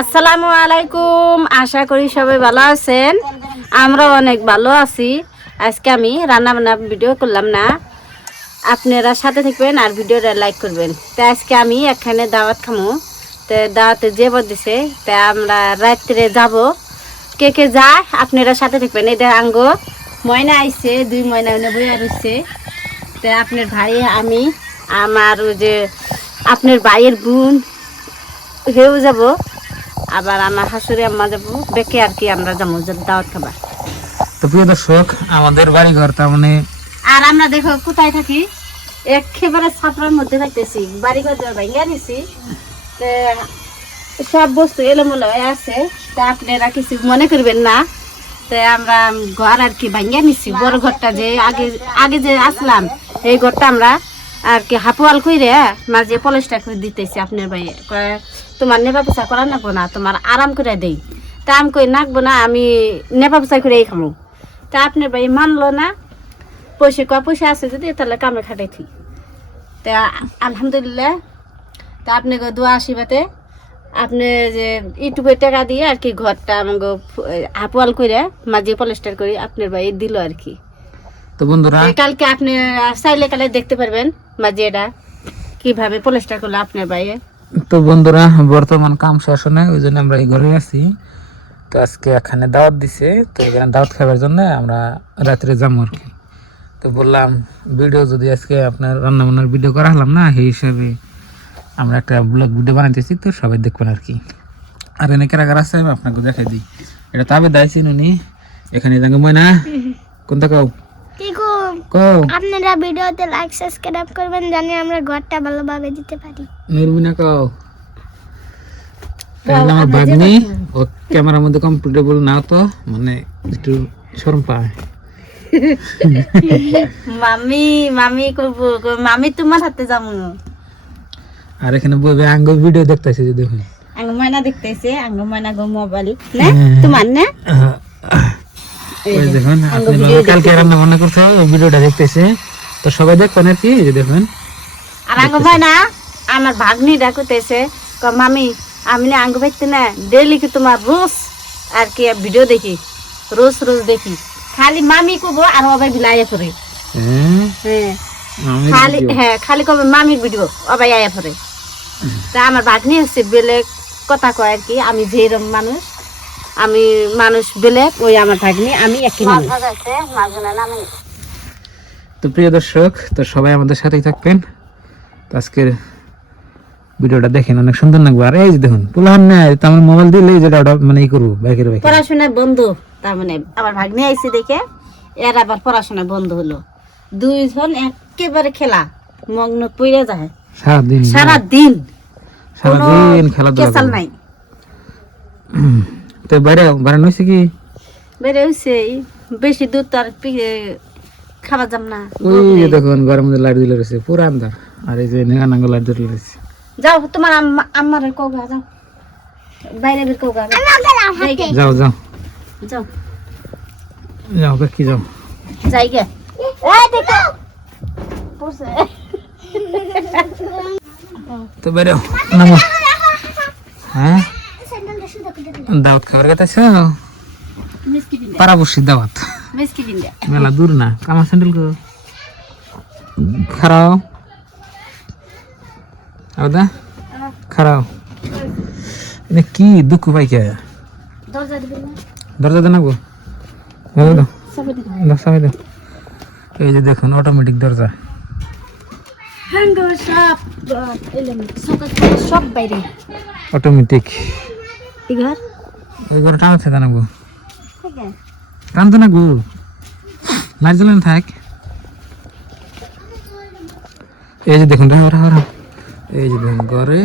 আসসালামু আলাইকুম। আশা করি সবাই ভালো আছেন। আমরা অনেক ভালো আছি। আজকে আমি রান্না বান্না ভিডিও করলাম না, আপনারা সাথে থাকবেন আর ভিডিওটা লাইক করবেন। তো আজকে আমি এখানে দাওয়াত খামো, তো দাওয়াতে যে দিছে, তা আমরা রাত্রে যাব। কে কে যায় আপনারা সাথে থাকবেন। এটা আঙ্গো ময়না আইছে, 2 ময়না বইয়া রয়েছে। তো আপনার ভাই, আমি, আমার ওই যে আপনার ভাইয়ের বোন হেও যাব, আবার আমার শাশুড়ি আম্মা যাবো বেঁকে আর কি। আমরা যাবো দাওয়াত খাবার। তো প্রিয় দর্শক, আমাদের বাড়ি ঘর তার মানে আর আমরা দেখো কোথায় থাকি, একেবারে ছাপড়ার মধ্যে থাকতেছি। বাড়ি ঘর ভাঙিয়ে নিছি, সব বস্তু এলোমেলো হয়ে আছে। তা আপনারা কিছু মনে করবেন না। তো আমরা ঘর আর কি ভাঙিয়ে নিছি। বড় ঘরটা যে আগে আগে যে আসলাম, এই ঘরটা আমরা আর কি হাফওয়াল কইরে মাঝে পলিশটা করে দিতেছি। আপনার ভাই তোমার নেপা পেশা করা নাকবো না, তোমার আরাম করে দেই। তা আমি কই নাকবো না, আমি নেপা পেশা করে খামো। তা আপনার ভাই মানলো না। পয়সা আছে যদি তাহলে কামে খাটাইছি। তা আলহামদুলিল্লাহ। তা আপনি দোয়া আশীর্বাদে আপনি যে ইউটিউবে টাকা দিয়ে আর কি ঘরটা আমাকে হাফওয়াল করে মাঝে পলিস্টার করে আপনার ভাই দিল আর কি। তো বন্ধুরা, কালকে আপনি চাইলে কালে দেখতে পারবেন মাঝে এটা কিভাবে পলিস্টার করলো আপনার ভাই। তো বন্ধুরা, বর্তমান কাম শেষ হয়, ওই জন্য আমরা এই ঘরে আছি। তো আজকে এখানে দাওয়াত দিছে, তো এখানে দাওয়াত খাবার জন্য আমরা রাত্রে যাবো আর কি। তো বললাম ভিডিও যদি আজকে আপনার রান্না বান্নার ভিডিও করা হলাম না, সেই হিসাবে আমরা একটা ব্লগ ভিডিও বানাইতেছি, তো সবাই দেখবেন আর কি। আর এনে কারাগার আছে আমি আপনাকে দেখাই দিই। এটা তবে দাইছি নুনি এখানে যাঙ্গে ময়না কোনটা কও কও। আপনারা ভিডিওতে লাইক সাবস্ক্রাইব করবেন জানি আমরা ঘরটা ভালোভাবে দিতে পারি। নুরবিনা কও। তাহলে আমার ভাগ্নি ও ক্যামেরার মধ্যে কমফোর্টেবল না, তো মানে একটু শরম পায়। মামি মামি করবো, মামি তোমার হাতে যাবো। আর এখানে বলবে আঙ্গ ভিডিও দেখতেছে যে দেখুন আঙ্গ ময়না দেখতেছে, আঙ্গ ময়না গো মোবাইল না তোমার না। ওই দেখুন আপনি কালকে রান্না বান্না করতে ওই ভিডিওটা দেখতেছে, তো সবাই দেখবেন আর কি। এই যে দেখুন, আর আঙ্গ ময়না আমার ভাগ্নি ডাকতেছে, মামি আমি না আঙ্গ বাইতে না ডেলি কি তোমার রোজ আর কি ভিডিও দেখি, রোজ রোজ দেখি। খালি মামি কব আর অবাই বিলাইয়া পড়ে। হ্যাঁ খালি, হ্যাঁ খালি কবে মামির ভিডিও অবাই আয়া পড়ে। তা আমার ভাগ্নি হচ্ছে বেলেগ কথা কয় আর কি। আমি যেরকম মানুষ, আমি মানুষ বেলেগ, ওই আমার ভাগ্নি আমি একই মানুষ। তো প্রিয় দর্শক, তো সবাই আমাদের সাথেই থাকবেন। তো আজকের ভিডিওটা দেখেন, অনেক সুন্দর লাগবে। আর এই যে দেখুন পুলাহান নাই, তো আমার মোবাইল দিলে যেটা ওটা মানে ই করবো বাইকের বাইক পড়াশোনায় বন্ধু। তার মানে আমার ভাগ্নি আইসি দেখে এর আবার পড়াশোনা বন্ধ হলো। দুইজন একেবারে খেলা মগ্ন পড়ে যায় সারাদিন সারাদিন, সারাদিন খেলাধুলা কেসাল নাই। তো বাইরে বাইরে নইছে কি বেড়ে হয়েছে বেশি দূর তো আর খাবার যাম না। ওই যে দেখুন ঘরের মধ্যে লাইট দিলে রয়েছে পুরো আন্ধার। আর এই যে নেগানাঙ্গ লাইট দিলে রয়েছে। যাও তোমার আম্মার কৌগা যাও, বাইরে বের কৌগা যাও যাও যাও যাও কি যাও যাই গে। দেখো পড়ছে। তো বাইরে নামো। হ্যাঁ দাওয়াত খাবার কথা পারা বসি দাওয়াত মেলা দূর না, কামার স্যান্ডেল কো খারাও আদা খারাও। এটা কি দুঃখ পাই কে দরজা দেন গো, দাও চাবি দাও। এই যে দেখুন অটোমেটিক দরজা, সব বাইরে অটোমেটিক। ঘর ওই ঘরে টানাচ্ছে জানাবো, টানতো না গো, লাইট জ্বালানো থাক। এই যে দেখুন এই যে দেখুন ঘরে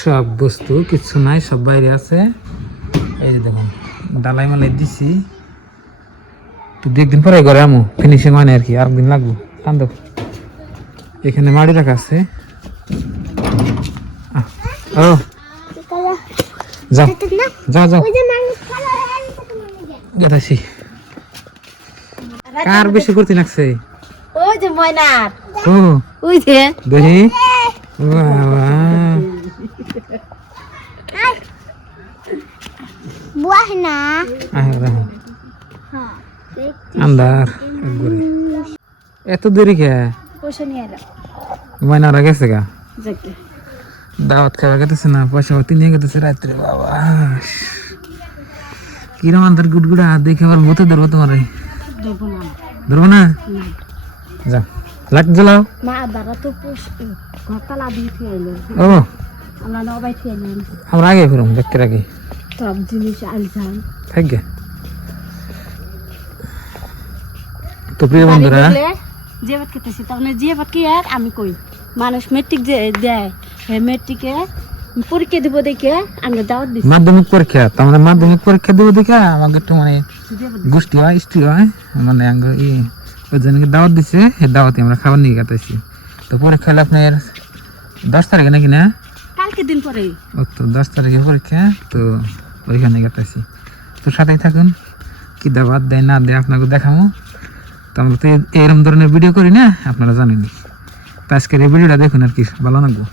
সব বস্তু কিছু নাই, সব বাইরে আছে। এই যে দেখুন ডালাই মালাই দিছি, তো 2 দিন পরে ঘরে আমু ফিনিশিং মানে আর কি, আর দিন লাগবো। টান দাও, এখানে মাড়ি রাখা আছে। ও যাও যাও যাও গেতাছি। কার বেশি করতে লাগছে? ওই যে ময়নার, ও ওই যে দেখি বাবা বুয়া না আহে রাখো হ্যাঁ আন্দার একবারে এত দেরি কে পয়সা নিয়ে এলাম ময়নারা গেছে গা যাকে দাওয়াত খাবার গেতেছে না পয়সা পাতি নিয়ে গেতেছে রাত্রে বাবা কিরম আন্দার গুড়গুড়া দেখে আবার মতে ধরবো তোমার দেবো না ধরবো না যা লাইট জ্বালাও মা বাবা তো ঘরতলা দিয়ে ফিরে এলো ও আমরা নবাই ফিরে এলাম আমরা আগে ফিরুম দেখতে আগে সব জিনিস আনসাম থাকবে তো প্রিয় বন্ধুরা যে বাদ খেতেছি তার মানে যে বাদ কি আর আমি কই মানুষ মেট্রিক যে দেয় মেট্রিকে পরীক্ষা দিব দেখে আমরা দাওয়াত দিচ্ছি মাধ্যমিক পরীক্ষা তার মানে মাধ্যমিক পরীক্ষা দেবো দেখে আমাকে একটু মানে গোষ্ঠী হয় স্ত্রী হয় মানে ওই জনকে দাওয়াত দিচ্ছে এই দাওয়াতে আমরা খাবার নিয়ে গেতেছি তো পরীক্ষা হলে আপনার 10 তারিখে নাকি না কালকে দিন পরে ও তো 10 তারিখে পরীক্ষা তো ওইখানে গেতেছি তো সাথেই থাকুন কি দাওয়াত দেয় না দেয় আপনাকে দেখাবো তো আমরা তো এরকম ধরনের ভিডিও করি না আপনারা জানেন তো আজকের এই ভিডিওটা দেখুন আর কি ভালো লাগবো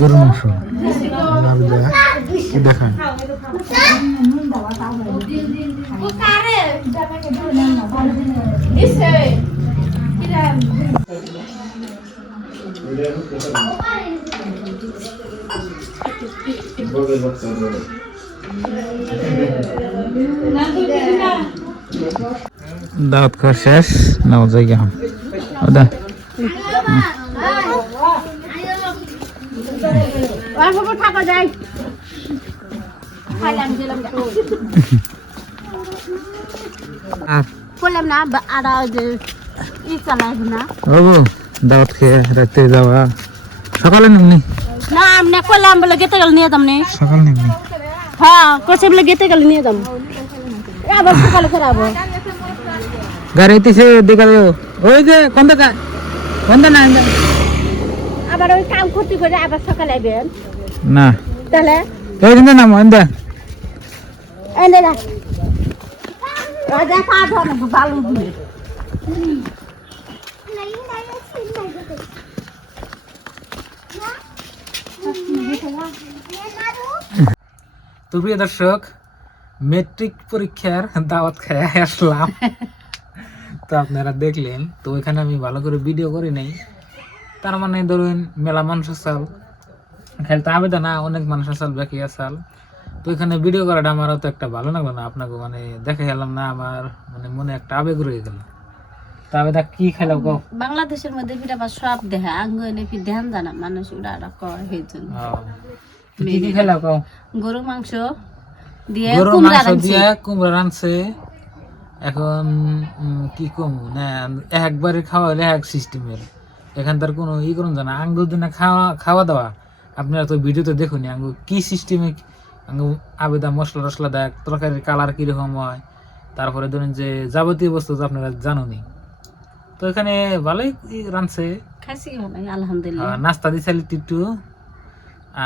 গরুর মাংস দেখান দাওয়াত খাওয়া শেষ নাও জায়গা হম ওদা থাকা যায় খাইলাম গেলাম বললাম না আর ই চালাই না বাবু দাওয়াত খেয়ে রাতে যাওয়া সকালে নেমনি না আমি করলাম বলে গেতে গেলে নিয়ে যাম নি সকাল নেমনি হ্যাঁ কষে বলে গেতে গেলে নিয়ে যাম আবার সকালে ফেরাবো গাড়ি তিসে দেখা দেও ওই যে কোন না আবার ওই কাম ক্ষতি করে আবার সকালে আসবেন না তাহলে ওই কিন্তু নাম এন্দা এনে না রাজা পা ধরে বালু দিয়ে তো প্রিয় দর্শক মেট্রিক পরীক্ষার দাওয়াত খেয়ে আসলাম তো আপনারা দেখলেন তো এখানে আমি ভালো করে ভিডিও করি নাই তার মানে ধরুন মেলা মানুষ আসাল খেলতে আবেদন না অনেক মানুষ আসাল বাকি আসাল তো এখানে ভিডিও করাটা আমারও তো একটা ভালো লাগলো না আপনাকে মানে দেখে গেলাম না আমার মানে মনে একটা আবেগ রয়ে গেল তা আবেদা কি খেলাও গো বাংলাদেশের মধ্যে ফিরে আবার সব দেখা আঙ্গ এনে ফির ধ্যান জানা মানুষ ওরা কয় সেই জন্য কি কি খেলাও গো গরু মাংস দিয়ে গরুর কুমড়া মাংস রাঁধছি দিয়ে কুমড়া রাঁধছে এখন কি কম না একবারে খাওয়া হলে এক সিস্টেমের এখানকার কোনো ই করুন জানা আঙ্গুর দিনে খাওয়া দাওয়া আপনারা তো ভিডিওতে দেখুন আঙ্গুর কি সিস্টেমে আঙ্গুর আবেদা মশলা টসলা দেয় তরকারির কালার কিরকম হয় তারপরে ধরুন যে যাবতীয় বস্তু তো আপনারা জানুনি তো এখানে ভালোই রাঁধছে খাইছি আলহামদুলিল্লাহ নাস্তা দিছে একটু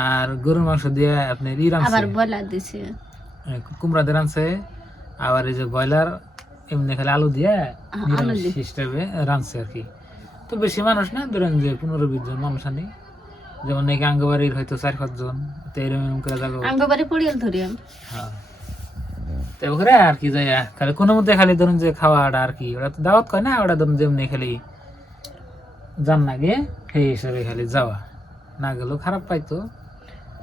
আর গরুর মাংস দিয়ে আপনার ই রাঁধছে আবার বয়লার দিছে কুমড়া দিয়ে রাঁধছে আবার এই যে ব্রয়লার এমনি খালি আলু দিয়ে আলু দিয়ে। হিসেবে রাঁধছে আর কি তো বেশি মানুষ না ধরেন যে 15-20 জন মানুষ আনি যেমন নাকি আঙ্গবাড়ির হয়তো 4-5 জন তো এরকম করে যাবো আঙ্গবাড়ি পড়িয়াল ধরিয়াম হ্যাঁ তো ওখানে আর কি যাই খালি কোনো মধ্যে খালি ধরুন যে খাওয়াটা আর কি ওরা তো দাওয়াত কয় না ওরা ধরুন যেমনি খালি যান না গিয়ে সেই হিসাবে খালি যাওয়া না গেলেও খারাপ পাইতো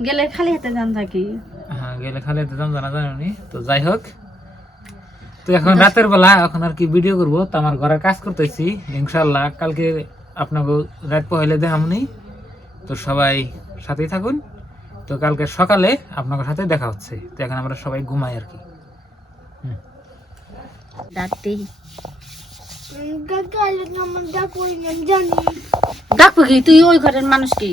গেলে খালি হাতে যান থাকি হ্যাঁ গেলে খালি হাতে যান জানা জানি তো যাই হোক তো এখন রাতের বেলা এখন আর কি ভিডিও করবো তো আমার ঘরের কাজ করতেছি ইনশাল্লাহ কালকে আপনাকে রাত পহলে দেখামনি তো সবাই সাথেই থাকুন তো কালকে সকালে আপনাদের সাথে দেখা হচ্ছে তো এখন আমরা সবাই ঘুমাই আর কি ডাকতে জানি ডাকবো কি তুই ওই ঘরের মানুষ কি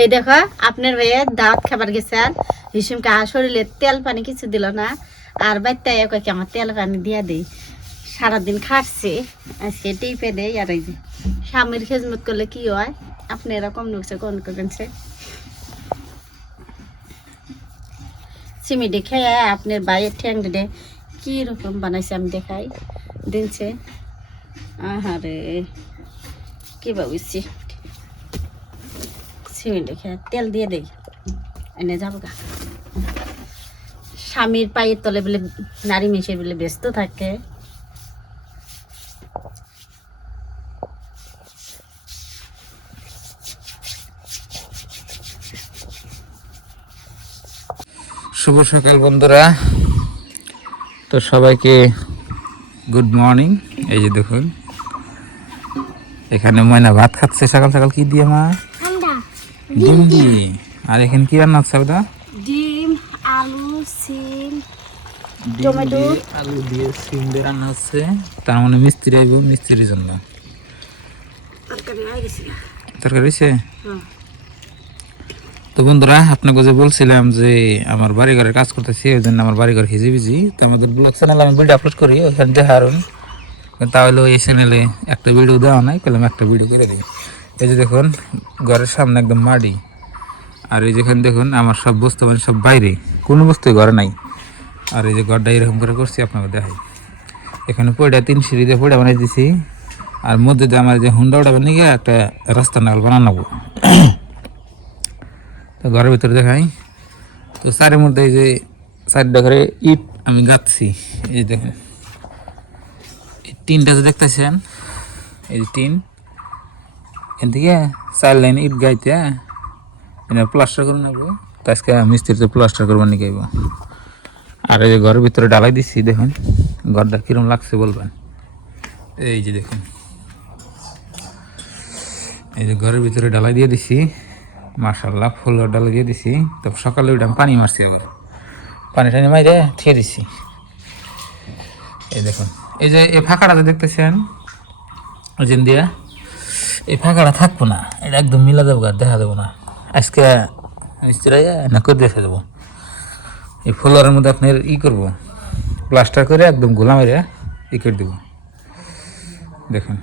এই দেখো আপনার ভাইয়ে দাওয়াত খাবার গেছেন হিসুমকে শরীরে তেল পানি কিছু দিল না আর বাচ্চা কয়েক আমার তেল পানি দিয়া দেই সারাদিন খাটছে, আজকে টিপে দেয়। আর এই যে স্বামীর খেজমত করলে কি হয়, আপনি এরকম নুকছে কোন করেনছে সিমিডি খেয়ে আপনার বাইয়ের ঠ্যাং ডে কি রকম বানাইছে আমি দেখাই দিনছে। আহারে কি ভাবছি সিমিডি খেয়ে তেল দিয়ে দেই এনে যাবো গা। স্বামীর পায়ের তলে বলে নারী মিশে বলে ব্যস্ত থাকে। শুভ সকাল বন্ধুরা, তো সবাইকে গুড মর্নিং। এই যে দেখুন এখানে ময়না ভাত খাচ্ছে সকাল সকাল। কি দিয়ে মা? ঠান্ডা ডিম দিয়ে। আর এখানে কি রান্না হচ্ছে ওটা? ডিম, আলু, সিম, ডিম টমেটো। দিয়ে, আলু দিয়ে, সিম দিয়ে রান্না হচ্ছে। তার মানে মিস্ত্রি আইব, মিস্ত্রির জন্য তরকারি হয়েছে। তো বন্ধুরা, আপনাকে যে বলছিলাম যে আমার বাড়িঘরের কাজ করতেছি, ওই জন্য আমার বাড়িঘর হিজিবিজি। তো আমাদের ব্লগ চ্যানেলে আমি ভিডিও আপলোড করি, ওখানে দেখারুন। তাহলে এই চ্যানেলে একটা ভিডিও দেওয়া নাই, পেলাম একটা ভিডিও করে দিই। এই যে দেখুন ঘরের সামনে একদম মাটি। আর এই যেখানে দেখুন আমার সব বস্তু মানে সব বাইরে, কোনো বস্তুই ঘরে নাই। আর এই যে ঘরটা এরকম করে করছি আপনাকে দেখাই। এখানে পয়টা 3 সিঁড়ি দিয়ে পয়টা বানাই দিছি। আর মধ্যে দিয়ে আমার যে হুন্ডা ওটা বানিয়ে একটা রাস্তা নাগাল বানাবো। তো ঘরের ভিতরে দেখাই। তো চারের মধ্যে এই যে 4টা ঘরে ইট আমি গাঁথছি। এই দেখুন এই টিনটা যে দেখতেছেন, এই যে টিন, এখান থেকে 4 লাইন ইট গাইতে এটা প্লাস্টার করে নেবো। তো আজকে মিস্ত্রিতে প্লাস্টার করবো নিয়ে গাইব। আর এই যে ঘরের ভিতরে ডালাই দিচ্ছি, দেখুন ঘরটা কিরম লাগছে বলবেন। এই যে দেখুন এই যে ঘরের ভিতরে ডালাই দিয়ে দিছি, মাশাআল্লাহ ফুলের ডালা দিয়ে দিছি। তো সকালে ওইটা পানি মারছি, আবার পানি টানি মাইরে থিয়ে দিছি। এই দেখুন এই যে এই ফাঁকাটা যে দেখতেছেন ওই যে দিয়া, এই ফাঁকাটা থাকবো না, এটা একদম মিলা দেবো, দেখা দেবো না। আজকে মিস্ত্রি না করে দেখে দেবো। এই ফ্লোরের মধ্যে আপনার করবো প্লাস্টার করে একদম গোলা মেরে করে দেবো। দেখুন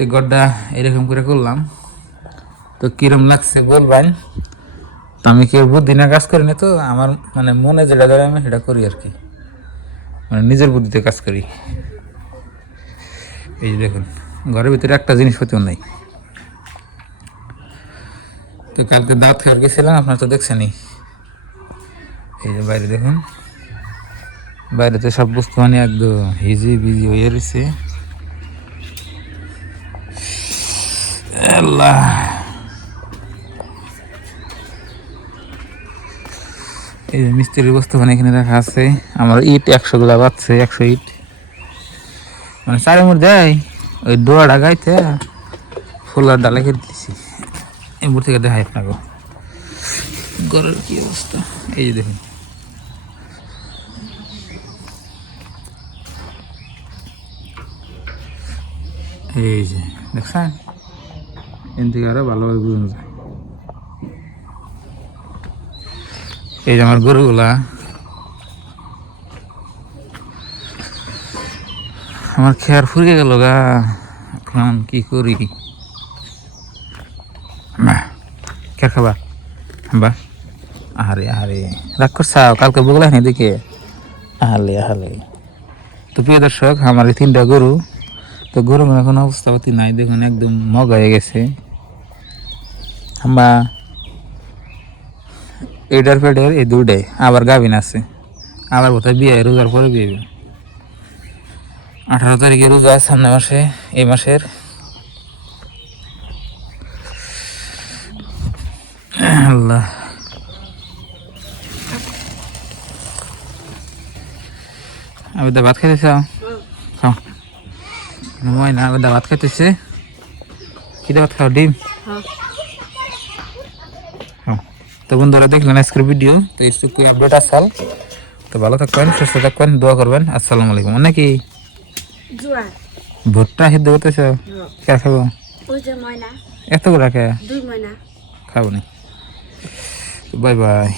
এই ঘরটা এরকম করে করলাম। তো কিরম লাগছে বলবেন। তো আমি কেউ বুদ্ধি না কাজ করি না, তো আমার মানে মনে যেটা ধরে আমি সেটা করি আর কি, মানে নিজের বুদ্ধিতে কাজ করি। এই যে দেখুন ঘরের ভিতরে একটা জিনিসপত্র নাই। তো কালকে দাঁত খেয়ে গেছিলাম, আপনার তো দেখছেনই। এই যে বাইরে দেখুন, বাইরে তো সব বস্তু মানে একদম হিজি বিজি হয়ে রয়েছে। আল্লাহ, এই যে মিস্ত্রির বস্তু মানে এখানে রাখা আছে। আমার ইট 100 গুলা বাজছে, 100 ইট মানে চারের মধ্যে ওই দোয়াটা গাইতে ফুলার ডালা খেতে দিচ্ছি। এমন থেকে দেখাই আপনাকে ঘরের কি অবস্থা। এই যে দেখুন এই যে দেখছেন, এন থেকে আরো ভালোভাবে বুঝানো যায়। এই যে আমার গরুগুলা, আমার খেয়ার ফুরিয়ে গেল গা, এখন কি করি। খেয়ার খাবা বা আহারে আহারে রাগ করছাও, কালকে বগলা নি দেখে আহালে আহালে। তো প্রিয় দর্শক, আমার এই 3টা গরু, তো গরু এখন অবস্থাপাতি নাই, দেখুন একদম মগ হয়ে গেছে। আমরা এটার পেটের এই 2টাই আবার গাভিন আছে, আবার কোথায় বিয়ে, রোজার পরে বিয়ে। 18 তারিখে রোজা, সামনে মাসে, এই মাসের। আল্লাহ, আমি তো ভাত খাইতেছ, খাও ময়না আমি ভাত খাইতেছে। কি ভাত খাও? ডিম। তো বন্ধুরা দেখলেন আজকের ভিডিও, তো এইটুকু আপডেট আসাল। তো ভালো থাকবেন, সুস্থ থাকবেন, দোয়া করবেন। আসসালামু আলাইকুম। নাকি ভুট্টা সিদ্ধ করতেছ? কে খাবো? এত করে খাবো নি? Bye bye.